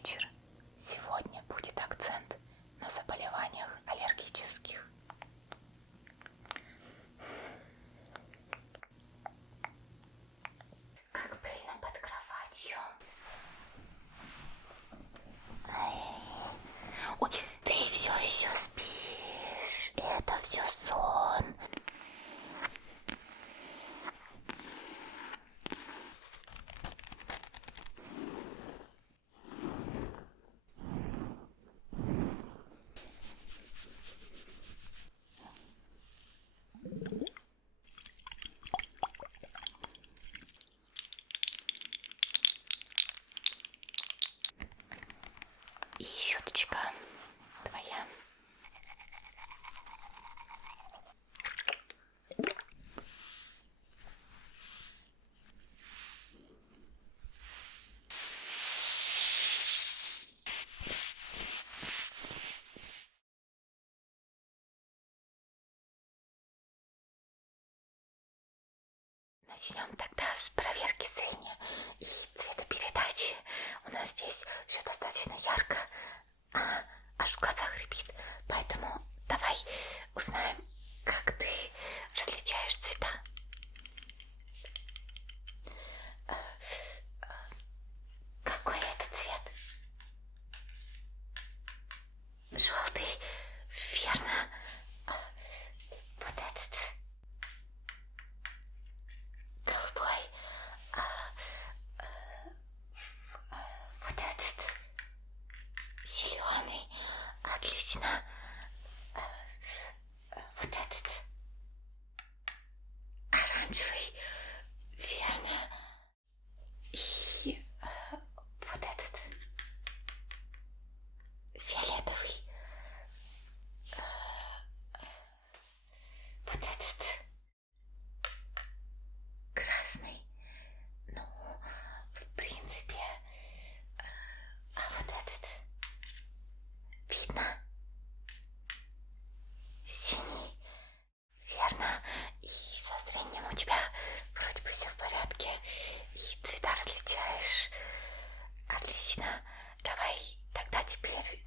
вечер. Сегодня будет акцент на заболеваниях аллергических. Как пыльно под кроватью. Ой, ты все еще спишь. Это все сон. И щеточка твоя. Начнем тогда с проверки зрения и цветопередачи. У нас здесь все достаточно ярко, аж в глазах рябит. Поэтому давай узнаем, как ты различаешь цвета. Какой это цвет? Желтый, верно. Вот этот. Голубой. Вот этот. Зеленый. Отлично. Вот этот. Оранжевый. Верно. И вот этот. Фиолетовый. Вот этот. Красный. Ну, в принципе. А вот этот. Видно? Синий. Верно. И со зрением у тебя вроде бы все в порядке. И цвета различаешь. Отлично. Давай тогда теперь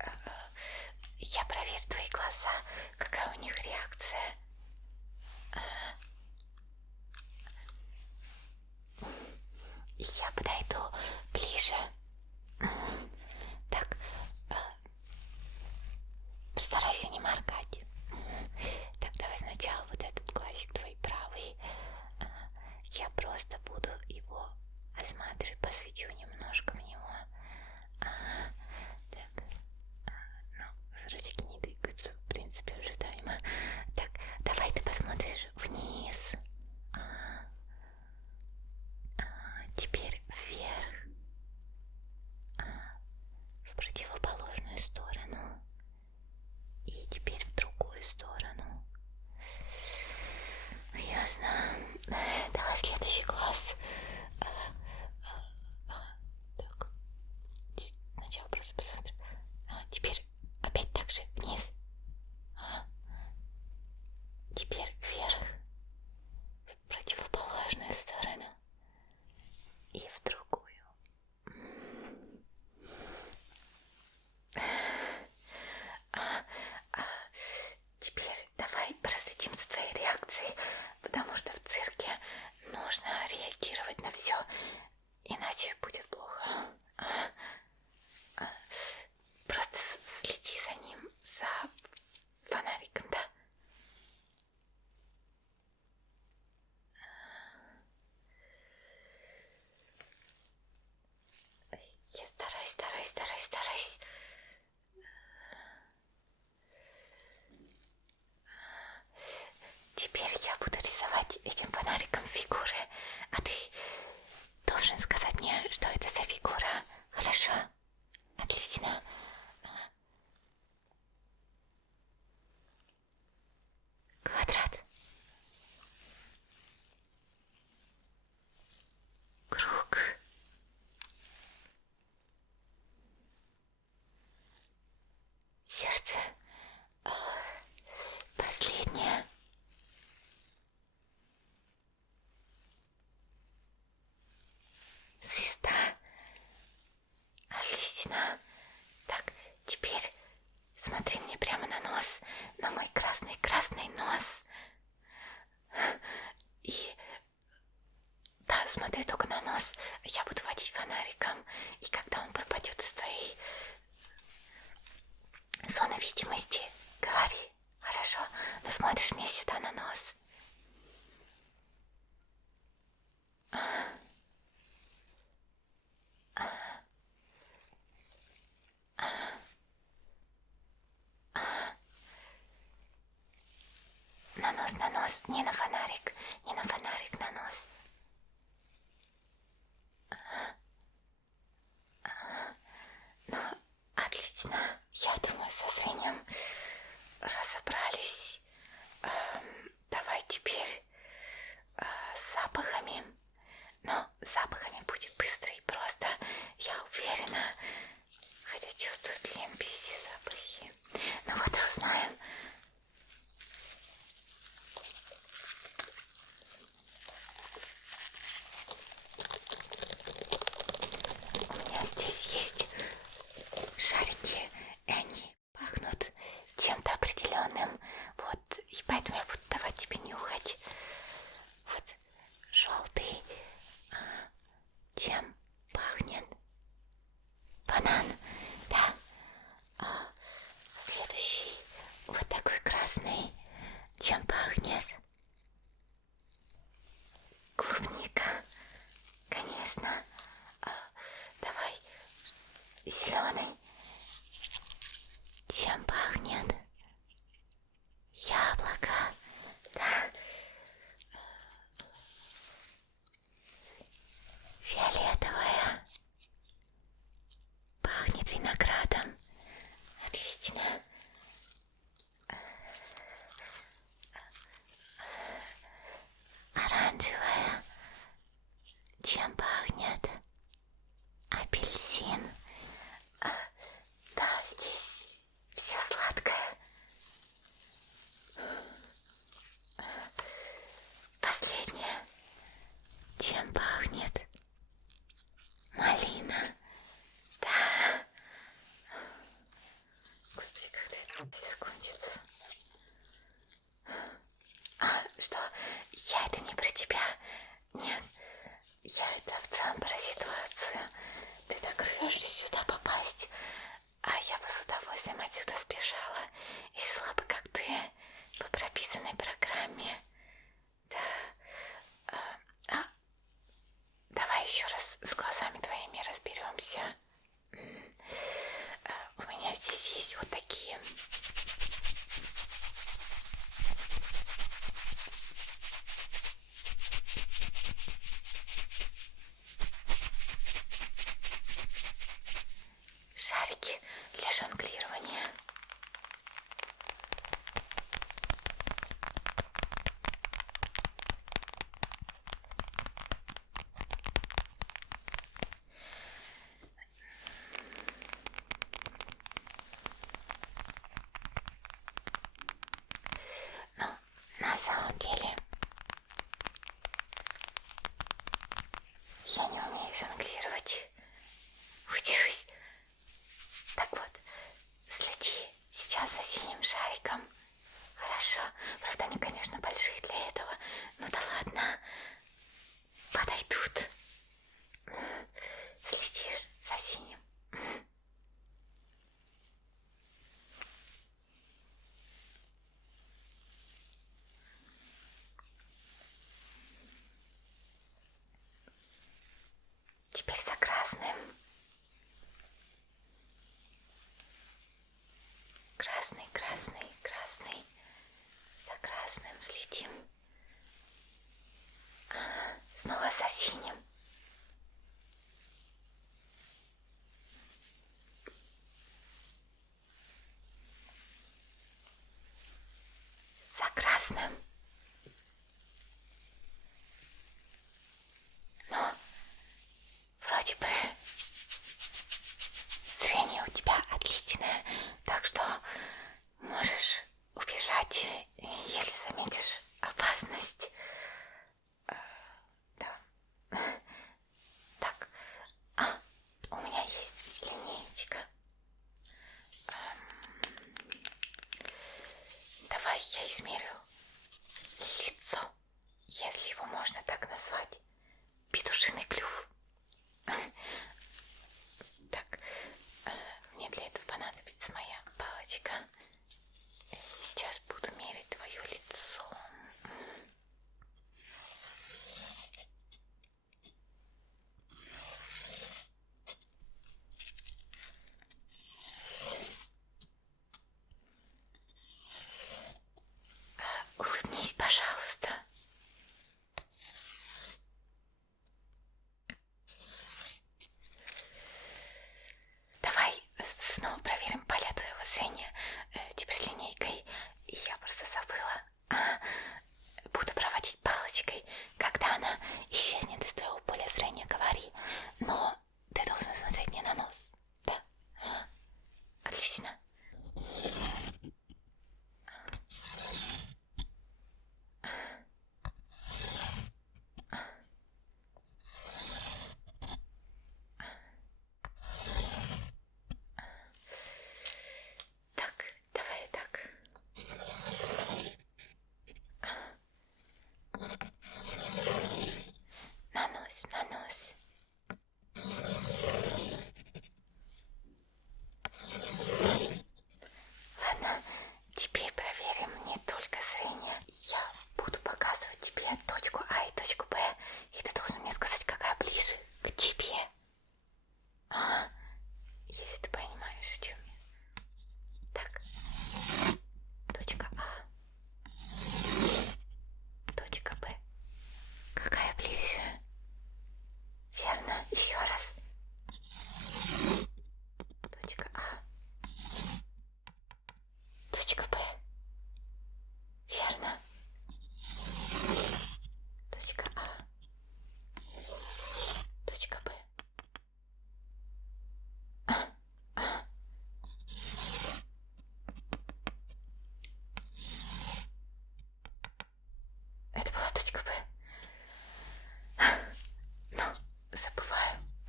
я проверю твои глаза. Какая у них реакция. И я подойду ближе. Так. Постарайся не моргать. Так, давай сначала вот этот глазик твой правый. Я просто буду его осматривать, посвечу немножко в него. Так, ну, зрачки не двигаются, в принципе, ожидаемо. Так, давай ты посмотришь вниз. Теперь вверх. шарики, и они пахнут чем-то определенным. Вот, и поэтому я буду давать тебе нюхать. Вот, желтый. Чем пахнет? Банан, да. Следующий, вот такой красный. Чем пахнет? Клубника, конечно. Давай зеленый. Чем пахнет? Яблоко, да. Фиолетовая. Пахнет виноградом. Отлично. Оранжевая. Чем пахнет? Апельсин. Да, здесь все сладкое. Последнее. Чем пахнет? Малина. Да. Господи, когда это закончится? Что? Я это не про тебя. Нет. Я это в целом про ситуацию. Ты так рвешься сюда попасть. А я бы с удовольствием отсюда сбежала и шла бы как ты по прописанной программе. Да. Давай еще раз с глазами твоими разберемся. У меня здесь есть вот такие. Шарики для жонглирования. Но на самом деле я не умею жонглировать. Учусь. Так вот, следи сейчас за синим шариком. Хорошо. Правда, они, конечно, большие для этого. Ну да ладно. Подойдут. Следишь за синим. Теперь за красным. Красный, красный, красный. За красным следим. Снова за синим. За красным. Ну, вроде бы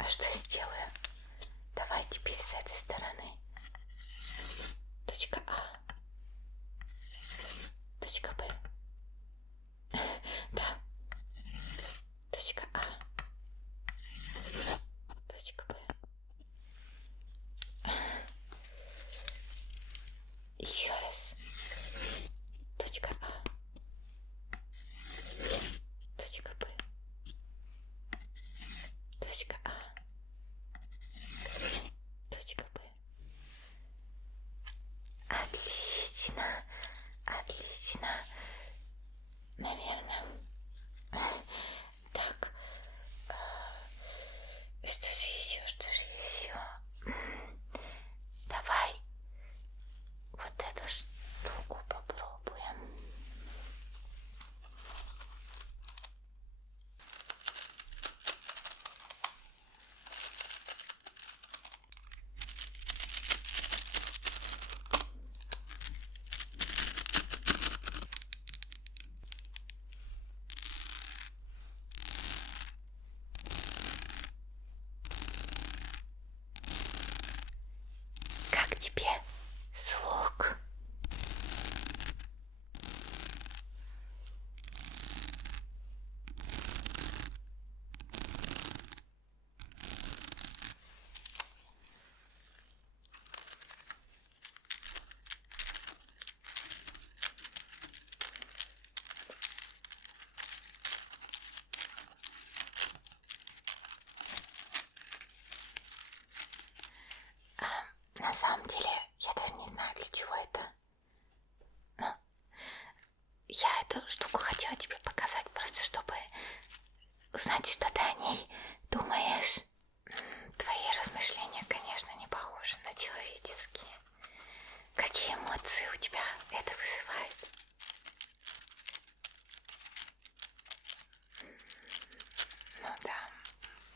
А что я сделаю? Давай теперь с этой стороны. Точка А. Точка Б. Да. Точка А. Точка Б. Еще раз. Точка А. Точка Б. Точка А. Точка Б. Отлично. Отлично. Наверное. Так. Что же еще? Что же еще? Давай вот эту штуку попробуем. Как тебе звук? На самом деле, я даже не знаю, для чего это. Но я эту штуку хотела тебе показать, просто чтобы узнать, что ты о ней думаешь. Твои размышления, конечно, не похожи на человеческие. Какие эмоции у тебя это вызывает? Ну да,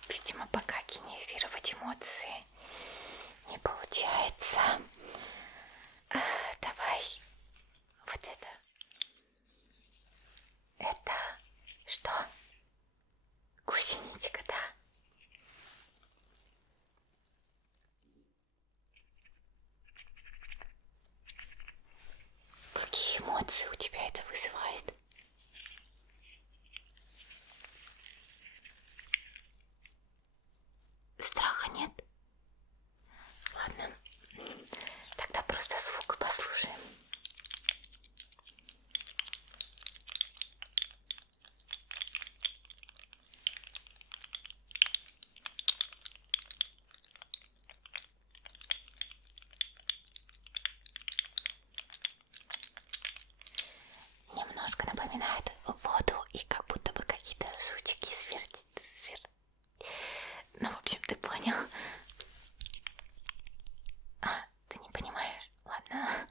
видимо, пока генерировать эмоции не получается. Давай вот это. Это что? Гусеничка, да? Какие эмоции у тебя это вызывает? Страха нет? Ладно, тогда просто звук послушаем. Немножко напоминает воду и как будто бы какие-то жучки Ну, в общем, ты понял. А, ты не понимаешь? Ладно.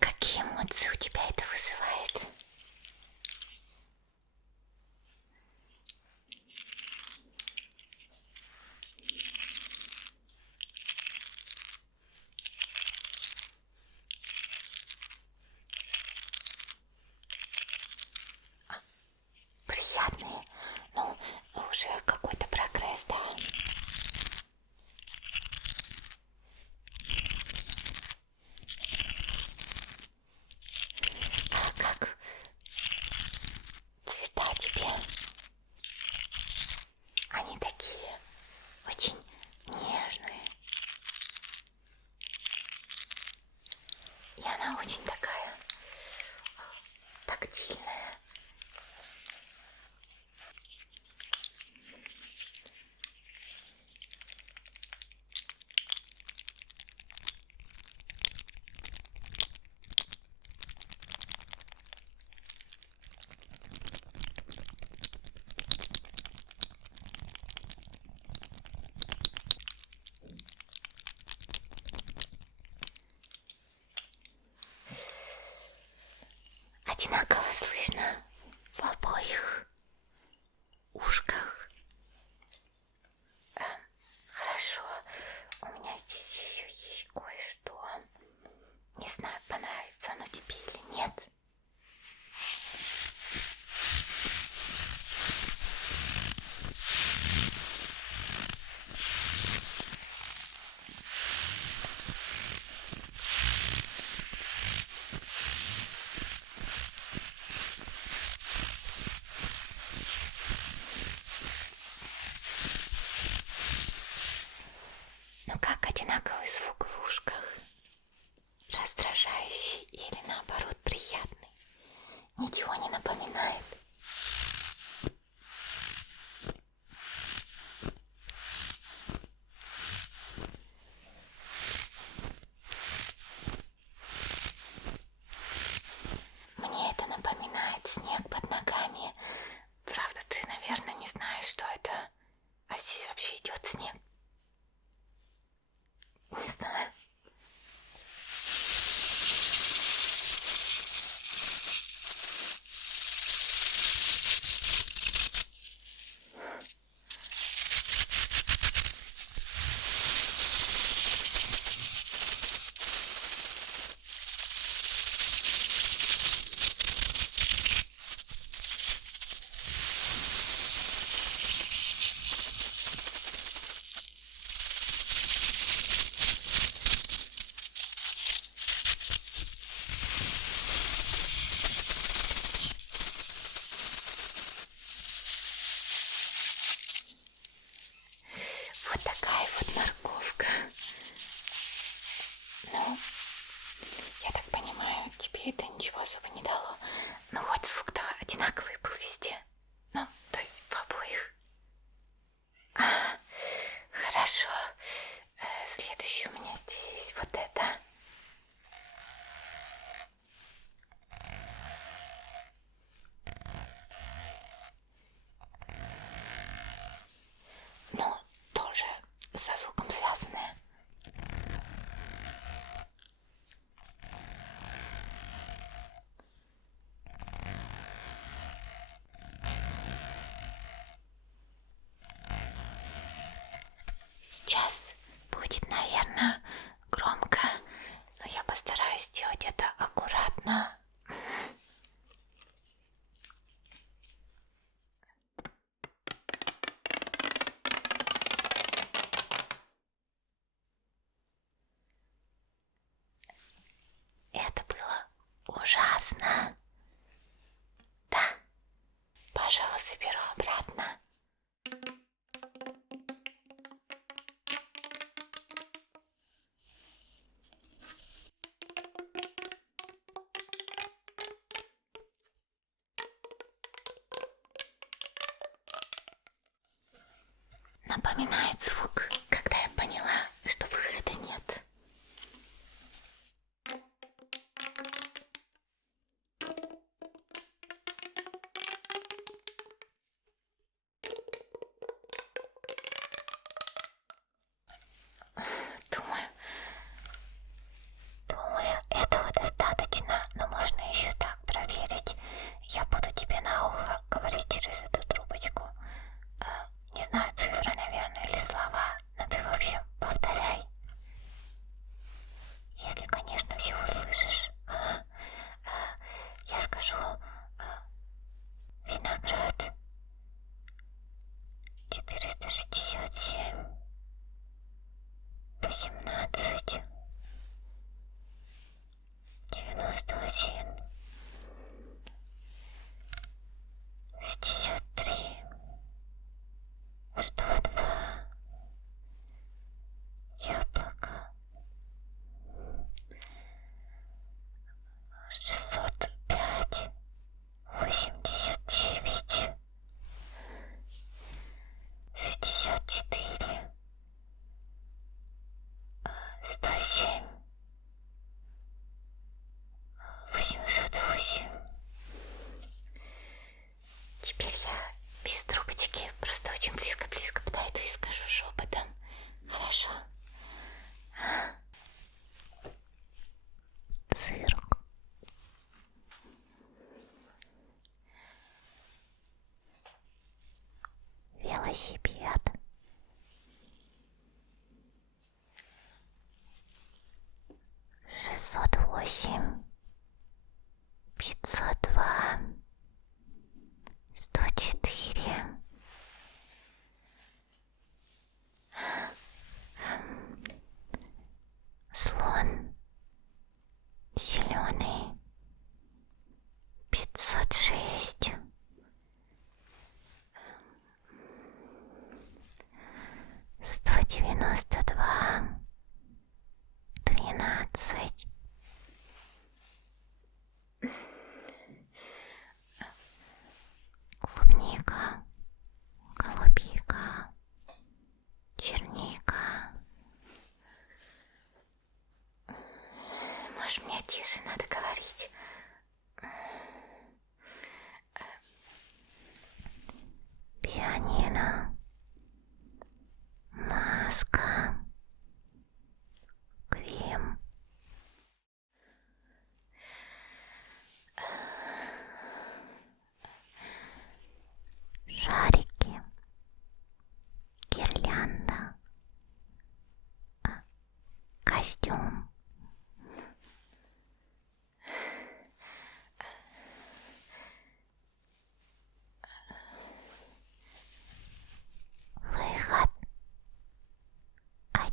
Какие эмоции у тебя это вызывает? Приятные. Ну, уже какой-то прогресс, да. А как цвета тебе? Они такие очень нежные. И она очень такая тактильная. одинаковый звук в ушках? Раздражающий или наоборот приятный? Ничего не напоминает? Мне это напоминает снег под ногами. Правда, ты, наверное, не знаешь, что это. А здесь вообще идет снег. Не знаю. Вот такая вот морковка. Ну, я так понимаю, тебе это ничего особо не дало. Но хоть звук-то одинаковый был везде. Ну, то есть в обоих. Хорошо. Следующий у меня здесь есть вот это. Ну, тоже со звуком связанное. Сейчас будет, наверное, громко, но я постараюсь сделать это аккуратно. Это было ужасно. Да. Пожалуйста, беру обратно. Напоминает звук, когда я поняла, что выхода нет. Думаю, этого достаточно, но можно еще так проверить. Я буду тебе на ухо говорить через эту трубочку. Не знаю, цифры, наверное, или слова, но ты, в общем, повторяй. Если, конечно, все услышишь. Я скажу виноград 467 18 91 63 102 яблоко 605 89 64 107 808. Теперь я без трубочки, просто очень близко-близко подойду и скажу шепотом. Хорошо? Цирк. Велосипед. 608 502 104 слон зеленый 506 192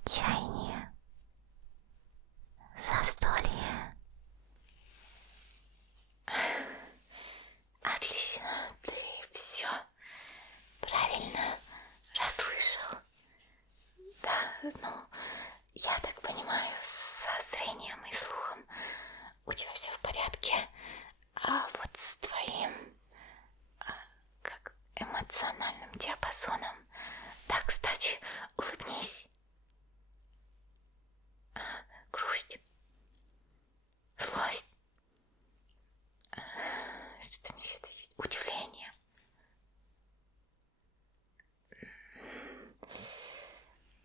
чайне, застолье. Отлично, ты все правильно расслышал. Да, ну, я так понимаю, со зрением и слухом у тебя все в порядке, а вот с твоим как эмоциональным диапазоном. Да, кстати, улыбнись. Грусть, злость, что там еще есть? Удивление.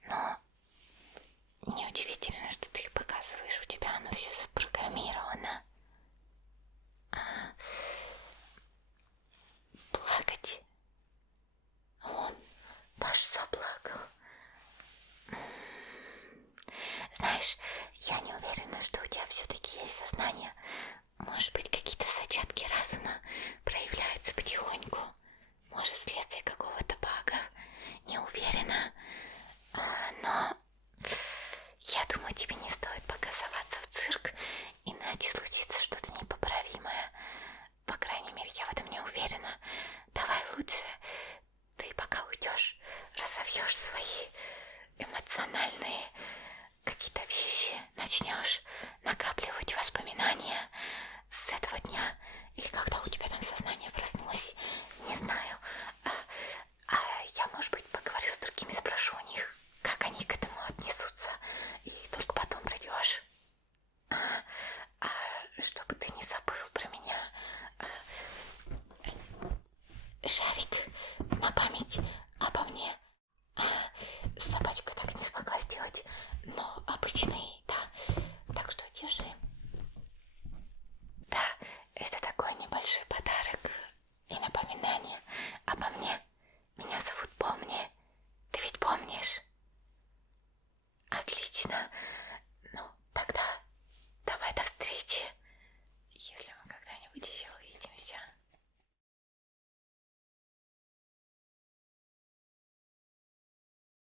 Но неудивительно, что ты их показываешь, у тебя оно все запрограммировано. Плакать. Он даже заплакал. Знаешь, я не уверена, что у тебя все-таки есть сознание. Может быть, какие-то зачатки разума проявляются потихоньку. Может, вследствие какого-то бага. Не уверена. Но я думаю, тебе не стоит пока соваться в цирк, иначе случится что-то непоправимое. По крайней мере, я в этом не уверена. Давай лучше ты пока уйдешь, разовьешь свои эмоциональные какие-то вещи, начнешь накапливать воспоминания с этого дня, или когда у тебя там сознание проснулось, не знаю.